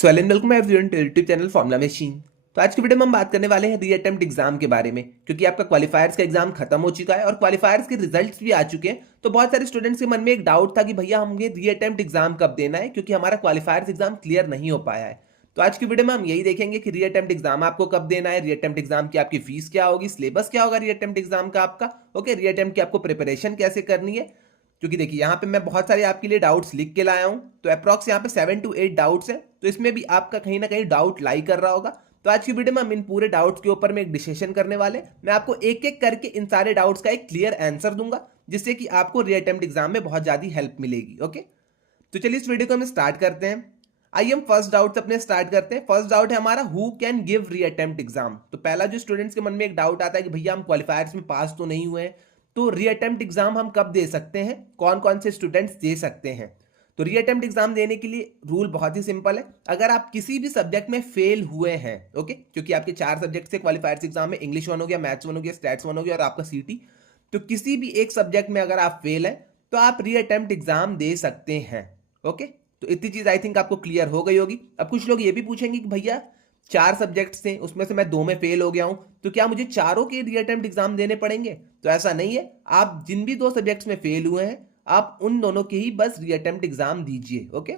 So hello and welcome everyone to YouTube channel formula machine. तो आज की video में हम बात करने वाले हैं री अटेम्प्ट एग्जाम के बारे में, क्योंकि आपका क्वालिफायर्स का एग्जाम खत्म हो चुका है और क्वालिफायर्स के रिजल्ट्स भी आ चुके हैं। तो बहुत सारे स्टूडेंट्स के मन में एक डाउट था कि भैया हमें री अटेम्प्ट एग्जाम कब देना है, क्योंकि हमारा क्वालिफायर्स एग्जाम क्लियर नहीं हो पाया है। तो आज की वीडियो में हम यही देखेंगे कि री अटेम्प्ट एग्जाम आपको कब देना है, री अटेम्प्ट एग्जाम की आपकी फीस क्या होगी, सिलेबस क्या होगा री अटेम्प्ट एग्जाम का आपका, ओके, री अटेम्प्ट की आपको प्रिपरेशन कैसे करनी है। क्योंकि देखिए यहाँ पे मैं बहुत सारे आपके लिए डाउट्स लिख के लाया हूँ, तो अप्रॉक्स यहाँ पे 7 to 8 डाउट्स हैं, तो इसमें भी आपका कहीं ना कहीं डाउट लाई कर रहा होगा। तो आज की वीडियो में हम इन पूरे डाउट्स के ऊपर में एक डिस्कशन करने वाले, मैं आपको एक एक करके इन सारे डाउट्स का एक क्लियर आंसर दूंगा, जिससे कि आपको री अटेम्प्ट एग्जाम में बहुत ज्यादा हेल्प मिलेगी। ओके, तो चलिए इस वीडियो को हम स्टार्ट करते हैं। आइए हम फर्स्ट डाउट अपने स्टार्ट करते हैं। फर्स्ट डाउट है हमारा, हु कैन गिव री अटेम्प्ट एग्जाम। तो पहला जो स्टूडेंट्स के मन में एक डाउट आता है कि भैया हम क्वालिफायर्स में पास तो नहीं हुए हैं, तो री अटेम्प्ट एग्जाम हम कब दे सकते हैं, कौन कौन से स्टूडेंट्स दे सकते हैं। तो री अटेम्प्ट एग्जाम देने के लिए रूल बहुत ही सिंपल है। अगर आप किसी भी सब्जेक्ट में फेल हुए हैं, ओके, क्योंकि आपके 4 सब्जेक्ट से क्वालिफायर्स एग्जाम में इंग्लिश 1 हो गया, मैथ्स 1 हो गया, स्टैट्स 1 हो गया और आपका सीटी, तो किसी भी एक सब्जेक्ट में अगर आप फेल हैं तो आप री अटेम्प्ट एग्जाम दे सकते हैं। ओके, तो इतनी चीज आई थिंक आपको क्लियर हो गई होगी। अब कुछ लोग ये भी पूछेंगे कि भैया 4 सब्जेक्ट्स थे, उसमें से मैं 2 में फेल हो गया हूं, तो क्या मुझे चारों के री अटेम्प्ट एग्जाम देने पड़ेंगे? तो ऐसा नहीं है। आप जिन भी 2 सब्जेक्ट्स में फेल हुए हैं, आप उन दोनों के ही बस री अटेम्प्ट एग्जाम दीजिए। ओके,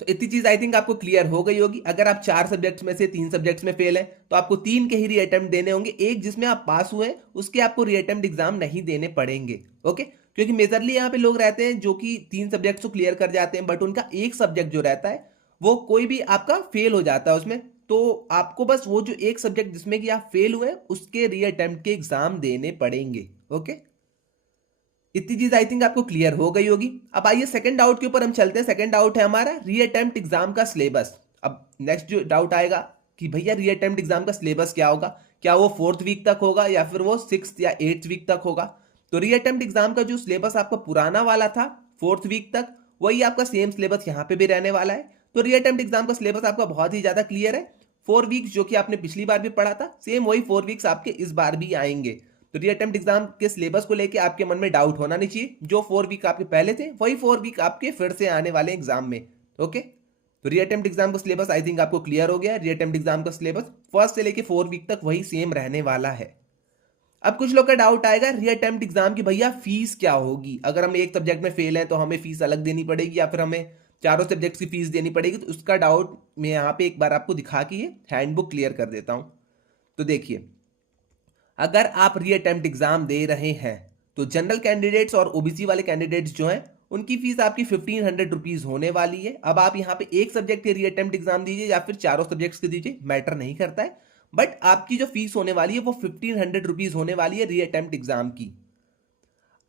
तो इतनी चीज आई थिंक आपको क्लियर हो गई होगी। अगर आप 4 सब्जेक्ट्स में से 3 सब्जेक्ट्स में फेल हैं, तो आपको 3 के ही री अटेम्प्ट देने होंगे। एक जिसमें आप पास हुए हैं उसके आपको री अटेम्प्ट एग्जाम नहीं देने पड़ेंगे। ओके, क्योंकि मेजरली यहाँ पे लोग रहते हैं जो कि 3 सब्जेक्ट्स को क्लियर कर जाते हैं, बट उनका एक सब्जेक्ट जो रहता है वो कोई भी आपका फेल हो जाता है उसमें। तो आपको बस वो जो एक सब्जेक्ट जिसमें कि आप फेल हुए उसके री अटेम्प्ट के एग्जाम देने पड़ेंगे। ओके, इतनी चीज आई थिंक आपको क्लियर हो गई होगी। अब आइए सेकंड डाउट के ऊपर हम चलते हैं। सेकंड डाउट है हमारा, री अटेम्प्ट एग्जाम का सिलेबस। अब नेक्स्ट जो डाउट आएगा कि भैया री अटेम्प्ट एग्जाम का सिलेबस क्या होगा, क्या वो 4th वीक तक होगा या फिर वो 6th या 8th वीक तक होगा। तो री अटेम्प्ट एग्जाम का जो सिलेबस आपका पुराना वाला था 4th वीक तक, वही आपका सेम सिलेबस यहाँ पे भी रहने वाला है। तो री अटेम्प्ट एग्जाम का सिलेबस आपका बहुत ही ज्यादा क्लियर है। 4 वीक्स जो कि आपने पिछली बार भी पढ़ा था, सेम वही 4 वीक्स आपके इस बार भी आएंगे। तो री अटेम्प्ट एग्जाम के सिलेबस को लेके आपके मन में डाउट होना नहीं चाहिए। जो 4 वीक आपके पहले थे वही 4 वीक आपके फिर से आने वाले एग्जाम में। ओके, तो री अटेम्प्ट एग्जाम का सिलेबस आई थिंक आपको क्लियर हो गया है। री अटेम्प्ट एग्जाम का सिलेबस फर्स्ट से लेके 4 वीक तक वही सेम रहने वाला है। अब कुछ लोग का डाउट आएगा री अटेम्प्ट एग्जाम की, भैया फीस क्या होगी? अगर हम एक सब्जेक्ट में फेल हैं तो हमें फीस अलग देनी पड़ेगी या फिर हमें चारों सब्जेक्ट्स की फीस देनी पड़ेगी? तो उसका डाउट मैं यहाँ पे एक बार आपको दिखा के ये हैंडबुक क्लियर कर देता हूँ। तो देखिए, अगर आप री अटेम्प्ट एग्जाम दे रहे हैं तो जनरल कैंडिडेट्स और ओबीसी वाले कैंडिडेट्स जो हैं उनकी फीस आपकी 1500 रुपीज होने वाली है। अब आप यहाँ पे एक सब्जेक्ट के री अटेम्प्ट एग्जाम दीजिए या फिर चारों सब्जेक्ट्स के दीजिए, मैटर नहीं करता है, बट आपकी जो फीस होने वाली है वो 1500 रुपीज होने वाली है री अटेम्प्ट एग्जाम की।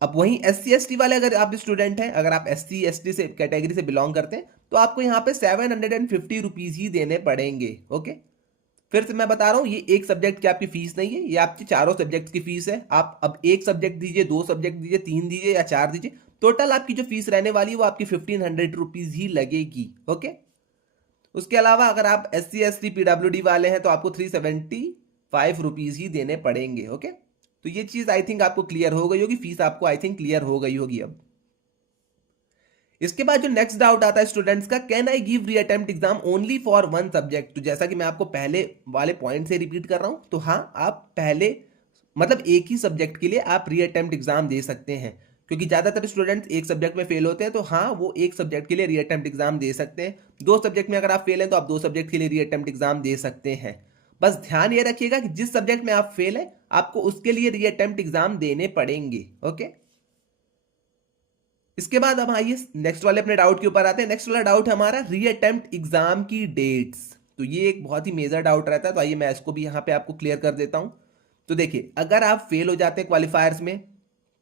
अब वहीं SC ST वाले अगर आप स्टूडेंट हैं, अगर आप SC ST से कैटेगरी से बिलोंग करते हैं, तो आपको यहाँ पे 750 रुपीज ही देने पड़ेंगे। ओके, फिर से मैं बता रहा हूं, ये एक सब्जेक्ट की आपकी फीस नहीं है, ये आपकी चारों सब्जेक्ट की फीस है। आप अब एक सब्जेक्ट दीजिए, 2 सब्जेक्ट दीजिए, 3 दीजिए या 4 दीजिए, टोटल आपकी जो फीस रहने वाली है वो आपकी 1500 रुपीज ही लगेगी। ओके, उसके अलावा अगर आप SC ST PWD वाले हैं तो आपको 375 रुपीज ही देने पड़ेंगे। ओके, तो ये चीज आई थिंक आपको क्लियर हो गई होगी, फीस आपको आई थिंक क्लियर हो गई होगी। अब इसके बाद जो नेक्स्ट डाउट आता है स्टूडेंट्स का, कैन आई गिव री attempt exam only for 1 subject? तो जैसा कि मैं आपको पहले वाले पॉइंट से रिपीट कर रहा हूं, तो हाँ, आप पहले मतलब एक ही सब्जेक्ट के लिए आप री अटेम्प्ट एग्जाम दे सकते हैं, क्योंकि ज्यादातर स्टूडेंट्स एक सब्जेक्ट में फेल होते हैं, तो हाँ वो एक सब्जेक्ट के लिए री अटेम्प्ट एग्जाम दे सकते हैं। 2 सब्जेक्ट में अगर आप फेल हैं तो आप 2 सब्जेक्ट के लिए री अटेम्प्ट एग्जाम दे सकते हैं। बस ध्यान ये रखिएगा कि जिस सब्जेक्ट में आप फेल हैं आपको उसके लिए री अटेम्प्ट एग्जाम देने पड़ेंगे। ओके, इसके बाद अब आइए नेक्स्ट वाले अपने डाउट के ऊपर आते हैं। नेक्स्ट वाला डाउट हमारा, री अटेम्प्ट एग्जाम की डेट्स। तो ये एक बहुत ही मेजर डाउट रहता है, तो आइए मैं इसको भी यहाँ पे आपको क्लियर कर देता हूँ। तो देखिए, अगर आप फेल हो जाते हैं क्वालिफायर्स में,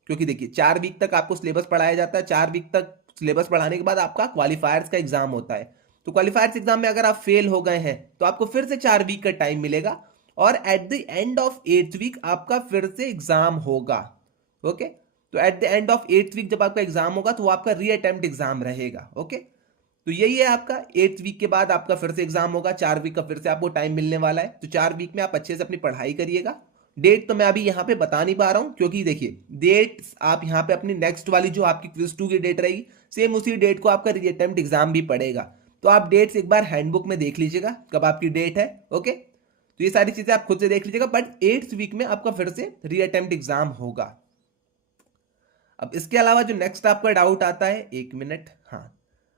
क्योंकि देखिए 4 वीक तक आपको सिलेबस पढ़ाया जाता है, 4 वीक तक सिलेबस पढ़ाने के बाद आपका क्वालिफायर्स का एग्जाम होता है। तो क्वालिफायर्स एग्जाम में अगर आप फेल हो गए हैं तो आपको फिर से 4 वीक का टाइम मिलेगा और at the end of 8th week आपका फिर से एग्जाम होगा। ओके, तो at the end of 8th week जब आपका एग्जाम होगा तो वो आपका री अटेम्प्ट एग्जाम रहेगा। ओके, तो यही है आपका 8th वीक के बाद आपका फिर से एग्जाम होगा, 4 वीक का फिर से आपको टाइम मिलने वाला है। तो 4 वीक में आप अच्छे से अपनी पढ़ाई करिएगा। डेट तो मैं अभी यहाँ पे बता नहीं पा रहा हूँ, क्योंकि देखिए डेट आप यहाँ पे अपनी नेक्स्ट वाली जो आपकी क्विज 2 की डेट रहेगी, सेम उसी डेट को आपका री अटेम्प्ट एग्जाम भी पड़ेगा। तो तो आप डेट्स एक बार हैंडबुक में देख लीजिएगा कब आपकी डेट है। ओके, तो ये सारी चीजें आप खुद से देख लीजिएगा, बट 8th वीक में आपका फिर से रीअटेम्प्ट एग्जाम होगा। अब इसके अलावा जो नेक्स्ट आपका डाउट आता है, 1 मिनट, हाँ,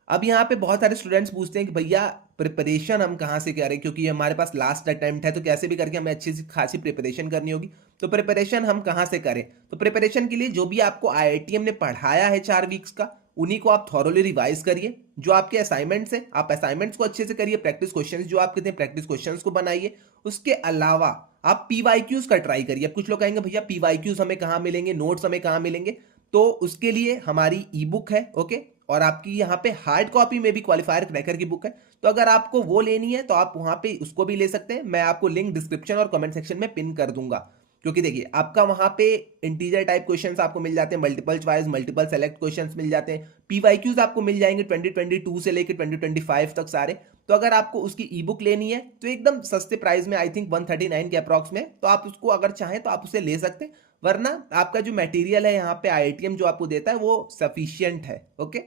अब यहाँ पे बहुत सारे स्टूडेंट्स पूछते हैं कि भैया प्रिपरेशन हम कहाँ से करें, क्योंकि ये हमारे पास लास्ट अटेम्प्ट है तो कैसे भी करके हमें अच्छी सी खासी प्रिपरेशन करनी होगी। तो प्रिपरेशन हम कहाँ से करें? तो प्रिपरेशन के लिए जो भी आपको आईआईटीएम ने पढ़ाया है 4 वीक्स का, उन्हीं को आप थॉरोली रिवाइज करिए। जो आपके असाइनमेंट्स हैं, आप असाइनमेंट्स को अच्छे से करिए। प्रैक्टिस क्वेश्चंस जो आप कहते हैं, प्रैक्टिस क्वेश्चंस को बनाइए। उसके अलावा आप पीवाईक्यूज का ट्राई करिए। अब कुछ लोग कहेंगे भैया पीवाईक्यूज हमें कहाँ मिलेंगे, नोट्स हमें कहाँ मिलेंगे? तो उसके लिए हमारी ई बुक है, ओके, और आपकी यहाँ पे हार्ड कॉपी में भी क्वालिफायर क्रैकर की बुक है। तो अगर आपको वो लेनी है तो आप वहां पे उसको भी ले सकते हैं। मैं आपको लिंक डिस्क्रिप्शन और कमेंट सेक्शन में पिन कर दूंगा, क्योंकि देखिए आपका वहां पे इंटीजर टाइप क्वेश्चंस आपको मिल जाते हैं, multiple choice, multiple select questions मिल जाते हैं, पीवाईक्यूज आपको मिल जाएंगे 2022 से लेकर 2025 तक सारे। तो अगर आपको उसकी ई बुक लेनी है तो एकदम सस्ते प्राइस में, आई थिंक 139 के अप्रॉक्स में, तो आप उसको अगर चाहें तो आप उसे ले सकते हैं। वरना आपका जो मटेरियल है यहाँ पे आईआईटीएम जो आपको देता है वो सफिशियंट है। ओके,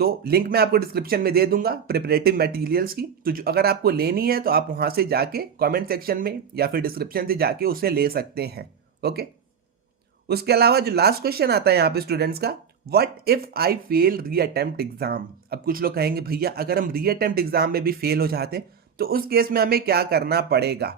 तो लिंक मैं आपको डिस्क्रिप्शन में दे दूंगा प्रिपरेटिव मटेरियल्स की। तो अगर आपको लेनी है तो आप वहां से जाके कमेंट सेक्शन में या फिर डिस्क्रिप्शन से जाके उसे ले सकते हैं। ओके, उसके अलावा जो लास्ट क्वेश्चन आता है यहाँ पे स्टूडेंट्स का, what if I fail reattempt exam. अब कुछ लोग कहेंगे भैया अगर हम रीअटेम्प्ट एग्जाम में भी फेल हो जाते हैं तो उस केस में हमें क्या करना पड़ेगा?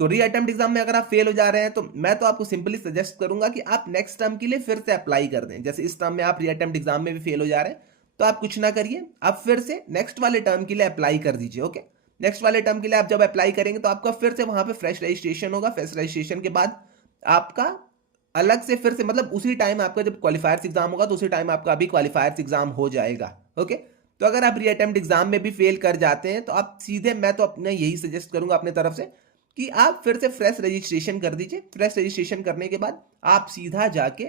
तो रीअटेम्प्ट एग्जाम में अगर आप फेल हो जा रहे हैं तो मैं तो आपको सिंपली सजेस्ट करूंगा कि आप नेक्स्ट टर्म के लिए फिर से अप्लाई कर दें। जैसे इस टर्म में आप रीअटेम्प्ट एग्जाम में भी फेल हो जा रहे हैं तो आप कुछ ना करिए, आप फिर से नेक्स्ट वाले टर्म के लिए अप्लाई कर दीजिए। ओके, नेक्स्ट वाले टर्म के लिए आप जब अप्लाई करेंगे तो आपका फिर से वहां पे फ्रेश रजिस्ट्रेशन होगा। फ्रेश रजिस्ट्रेशन के बाद आपका अलग से फिर से, मतलब उसी टाइम आपका जब क्वालिफायर्स एग्जाम होगा तो उसी टाइम आपका अभी क्वालिफायर्स एग्जाम हो जाएगा। ओके, तो अगर आप रीअटेम्प्ट एग्जाम में भी फेल कर जाते हैं तो आप सीधे, मैं तो अपने यही सजेस्ट करूंगा अपने तरफ से कि आप फिर से फ्रेश रजिस्ट्रेशन कर दीजिए। फ्रेश रजिस्ट्रेशन करने के बाद आप सीधा जाके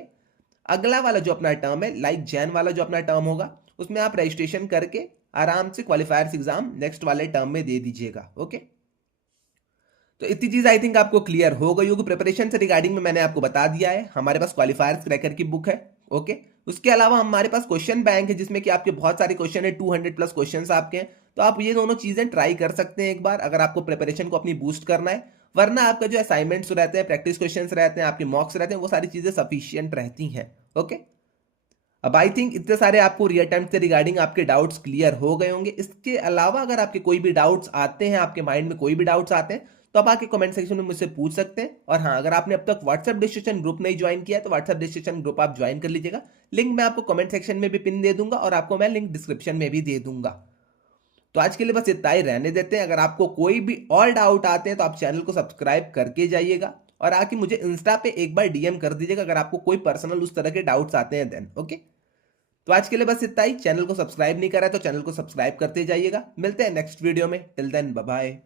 अगला वाला जो अपना टर्म है, लाइक जैन वाला जो अपना टर्म होगा, उसमें आप रजिस्ट्रेशन करके आराम से क्वालिफायर्स एग्जाम नेक्स्ट वाले टर्म में दे दीजिएगा। ओके, तो इतनी चीज आई थिंक आपको क्लियर हो गई होगी। प्रिपरेशन से रिगार्डिंग में मैंने आपको बता दिया है। हमारे पास क्वालिफायर्स क्रैकर की बुक है। ओके, उसके अलावा हमारे पास क्वेश्चन बैंक है जिसमें कि आपके बहुत सारे क्वेश्चन है, 200+ क्वेश्चन आपके हैं। तो आप ये दोनों चीजें ट्राई कर सकते हैं एक बार, अगर आपको प्रिपरेशन को अपनी बूस्ट करना है। वरना आपका जो असाइनमेंट्स रहते हैं, प्रैक्टिस क्वेश्चन रहते हैं, आपके मॉक्स रहते हैं, वो सारी चीजें सफिशियंट रहती हैं। ओके, अब आई थिंक इतने सारे आपको रीअटेम्प्ट से रिगार्डिंग आपके डाउट्स क्लियर हो गए होंगे। इसके अलावा अगर आपके कोई भी डाउट्स आते हैं, आपके माइंड में कोई भी डाउट्स आते हैं, तो आप आके कमेंट सेक्शन में मुझसे पूछ सकते हैं। और हाँ, अगर आपने अब तक व्हाट्सएप डिस्कशन ग्रुप नहीं ज्वाइन किया तो व्हाट्सएप डिस्कशन ग्रुप आप ज्वाइन कर लीजिएगा। लिंक मैं आपको कमेंट सेक्शन में भी पिन दे दूंगा और आपको मैं लिंक डिस्क्रिप्शन में भी दे दूंगा। तो आज के लिए बस इतना ही रहने देते हैं। अगर आपको कोई भी और डाउट आते हैं तो आप चैनल को सब्सक्राइब करके जाइएगा और आके मुझे इंस्टा पे एक बार डीएम कर दीजिएगा अगर आपको कोई पर्सनल उस तरह के डाउट्स आते हैं देन। ओके, तो आज के लिए बस इतना ही। चैनल को सब्सक्राइब नहीं करा है तो चैनल को सब्सक्राइब करते जाइएगा। मिलते हैं नेक्स्ट वीडियो में। Till then bye bye.